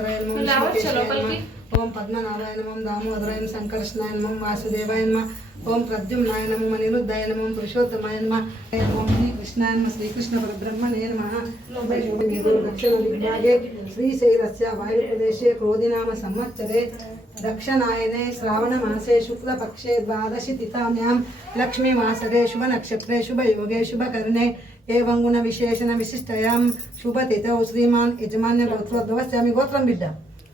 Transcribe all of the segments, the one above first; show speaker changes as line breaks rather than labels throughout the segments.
una vez en un... దామోదరాయ నమః సంకర్షణాయ నమః వాసుదేవాయ నమః ఓం ప్రద్యుమ్నాయ నమః అనిరుద్ధాయ నమః పురుషోత్తమాయ నమః ఓం శ్రీ కృష్ణాయ శ్రీకృష్ణ పరబ్రహ్మణే నమః. దక్షిణ దిగ్భాగే శ్రీశైలస్య వాయుప్రదేశే క్రోధినామ సంవత్సరే దక్షిణాయనే శ్రావణమాసే శుక్లపక్షే ద్వాదశి తిథామ్యాం లక్ష్మీవాసరే శుభనక్షత్రే శుభయోగే శుభకర్ణే ఏవం గుణ విశేషణ విశిష్టయాం శుభతిథౌ శ్రీమాన్ యజమాన్య గోత్రోద్భవస్యామి గోత్రం బిడ్డ.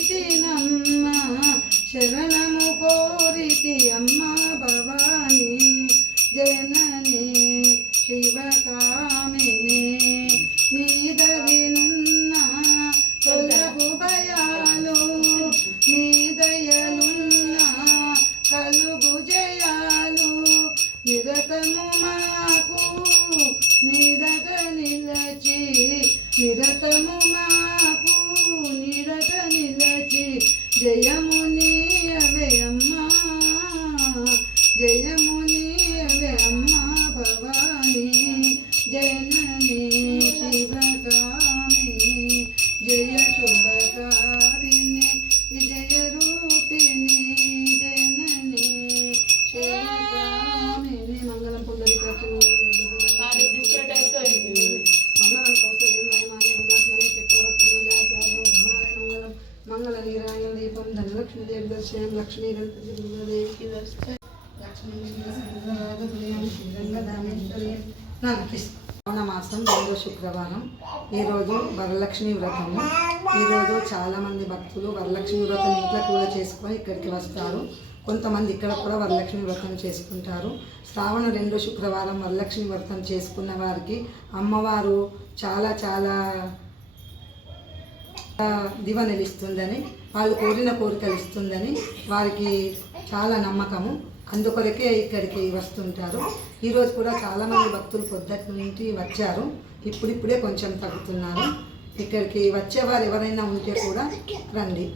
నమ్మితి శరణము కోరితి అమ్మ భవాని ജയ దీపం ధనలక్ష్మీ దర్శనం లక్ష్మీ గణపతి
ఇది
శ్రావణ మాసం రెండో శుక్రవారం. ఈరోజు వరలక్ష్మి వ్రతము. ఈరోజు చాలామంది భక్తులు వరలక్ష్మి వ్రతం ఇంట్లో కూడా చేసుకొని ఇక్కడికి వస్తారు. కొంతమంది ఇక్కడ కూడా వరలక్ష్మి వ్రతం చేసుకుంటారు. శ్రావణ రెండో శుక్రవారం వరలక్ష్మి వ్రతం చేసుకున్న వారికి అమ్మవారు చాలా చాలా దివ నిలుస్తుందని వాళ్ళు కోరిన కోరికలు ఇస్తుందని వారికి చాలా నమ్మకము. అందుకొరకే ఇక్కడికి వస్తుంటారు. ఈరోజు కూడా చాలామంది భక్తులు పొద్దుటి నుండి వచ్చారు. ఇప్పుడిప్పుడే కొంచెం తగ్గుతున్నారు. ఇక్కడికి వచ్చేవారు ఎవరైనా ఉంటే కూడా రండి.